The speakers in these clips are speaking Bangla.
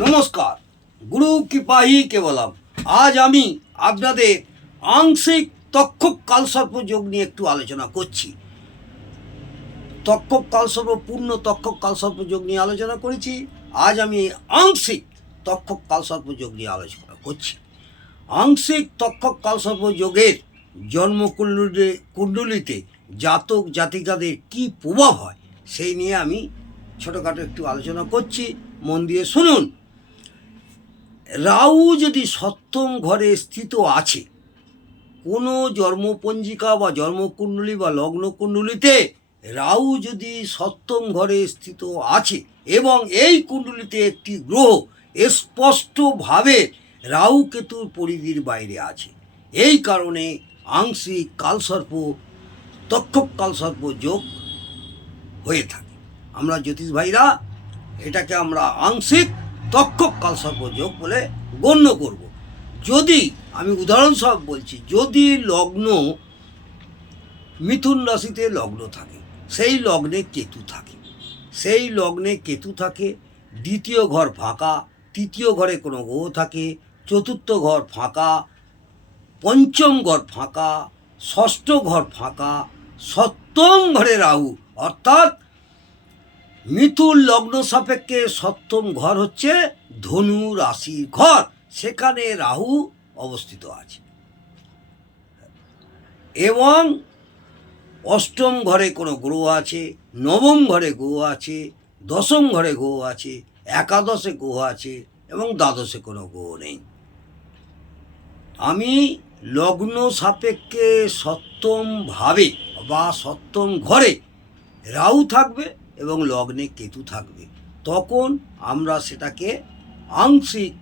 নমস্কার, গুরু কৃপাহি কেবলম। আজ আমি আপনাদের আংশিক তক্ষক কালসর্প যোগ নিয়ে একটু আলোচনা করছি। তক্ষক কালসর্প, পূর্ণ তক্ষক কালসর্প যোগ নিয়ে আলোচনা করেছি। আজ আমি আংশিক তক্ষক কালসর্প যোগ নিয়ে আলোচনা করছি। আংশিক তক্ষক কালসর্প যোগের জন্মকুণ্ডলিতে জাতক জাতিকাদের কি প্রভাব হয় সেই নিয়ে আমি ছোটোখাটো একটু আলোচনা করছি, মন দিয়ে শুনুন। রাহু যদি সপ্তম ঘরে স্থিত আছে, কোনো জন্মপঞ্জিকা বা জন্মকুণ্ডলী বা লগ্নকুণ্ডলিতে রাহু যদি সপ্তম ঘরে স্থিত আছে এবং এই কুণ্ডলিতে একটি গ্রহ স্পষ্টভাবে রাহু কেতুর পরিধির বাইরে আছে, এই কারণে আংশিক কালসর্প তক্ষক কালসর্প যোগ হয়ে থাকে। আমরা জ্যোতিষ ভাইরা এটাকে আমরা আংশিক তক্ষক কালসর্প যোগ বলে গণ্য করব। যদি আমি উদাহরণস্বরূপ বলছি, যদি লগ্ন মিথুন রাশিতে লগ্ন থাকে, সেই লগ্নে কেতু থাকে, দ্বিতীয় ঘর ফাঁকা, তৃতীয় ঘরে কোনো গ্রহ থাকে, চতুর্থ ঘর ফাঁকা, পঞ্চম ঘর ফাঁকা, ষষ্ঠ ঘর ফাঁকা, সপ্তম ঘরে রাহু, অর্থাৎ মিথুন লগ্ন সাপেক্ষে সপ্তম ঘর হচ্ছে ধনু রাশির ঘর, সেখানে রাহু অবস্থিত আছে। এবং অষ্টম ঘরে কোনো গ্রহ আছে, নবম ঘরে গ্রহ আছে, দশম ঘরে গ্রহ আছে, একাদশে গ্রহ আছে এবং দ্বাদশে কোনো গ্রহ নেই। আমি লগ্ন সাপেক্ষে সপ্তমভাবে বা সপ্তম ঘরে রাহু থাকবে এবং লগ্নে কেতু থাকবে, তখন আমরা সেটাকে আংশিক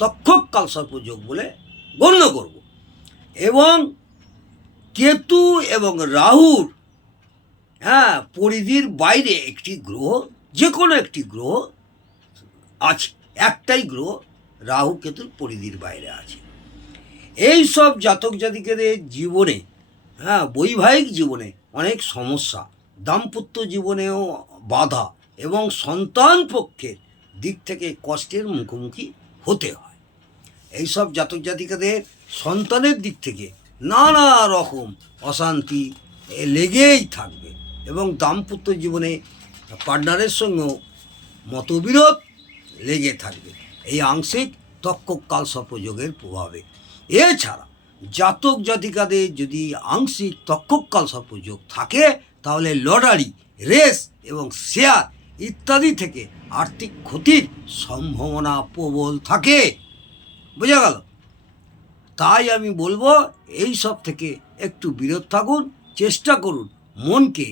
তক্ষক কালসর্প যোগ বলে গণ্য করব। এবং কেতু এবং রাহুর পরিধির বাইরে একটি গ্রহ, যে কোনো একটি গ্রহ আছে, একটাই গ্রহ রাহু কেতুর পরিধির বাইরে আছে। এই সব জাতক জাতিকাদের জীবনে, বৈবাহিক জীবনে অনেক সমস্যা, দাম্পত্য জীবনেও বাধা এবং সন্তান পক্ষের দিক থেকে কষ্টের মুখোমুখি হতে হয়। এইসব জাতক জাতিকাদের সন্তানের দিক থেকে নানা রকম অশান্তি লেগেই থাকবে এবং দাম্পত্য জীবনে পার্টনারের সঙ্গেও মতবিরোধ লেগে থাকবে এই আংশিক তক্ষক কালসর্প যোগের প্রভাবে। এছাড়া জাতক জাতিকাদের যদি আংশিক তক্ষক কালসর্প যোগ থাকে, তাহলে লটারি, রেস এবং শেয়ার ইত্যাদি থেকে আর্থিক ক্ষতির সম্ভাবনা প্রবল থাকে। বোঝা গেল? তাই আমি বলবো, এই সব থেকে একটু বিরত থাকুন, চেষ্টা করুন মনকে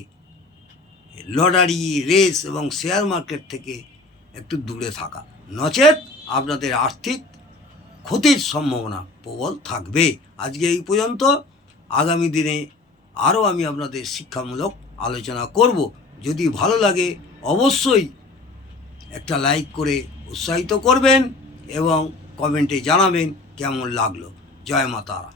লটারি, রেস এবং শেয়ার মার্কেট থেকে একটু দূরে থাকা, নচেত আপনাদের আর্থিক ক্ষতির সম্ভাবনা প্রবল থাকবে। আজকে এই পর্যন্ত। আগামী দিনে আরও আমি আপনাদের শিক্ষামূলক আলোচনা করব। যদি ভালো লাগে অবশ্যই একটা লাইক করে উৎসাহিত করবেন এবং কমেন্টে জানাবেন কেমন লাগলো। জয় মা তারা।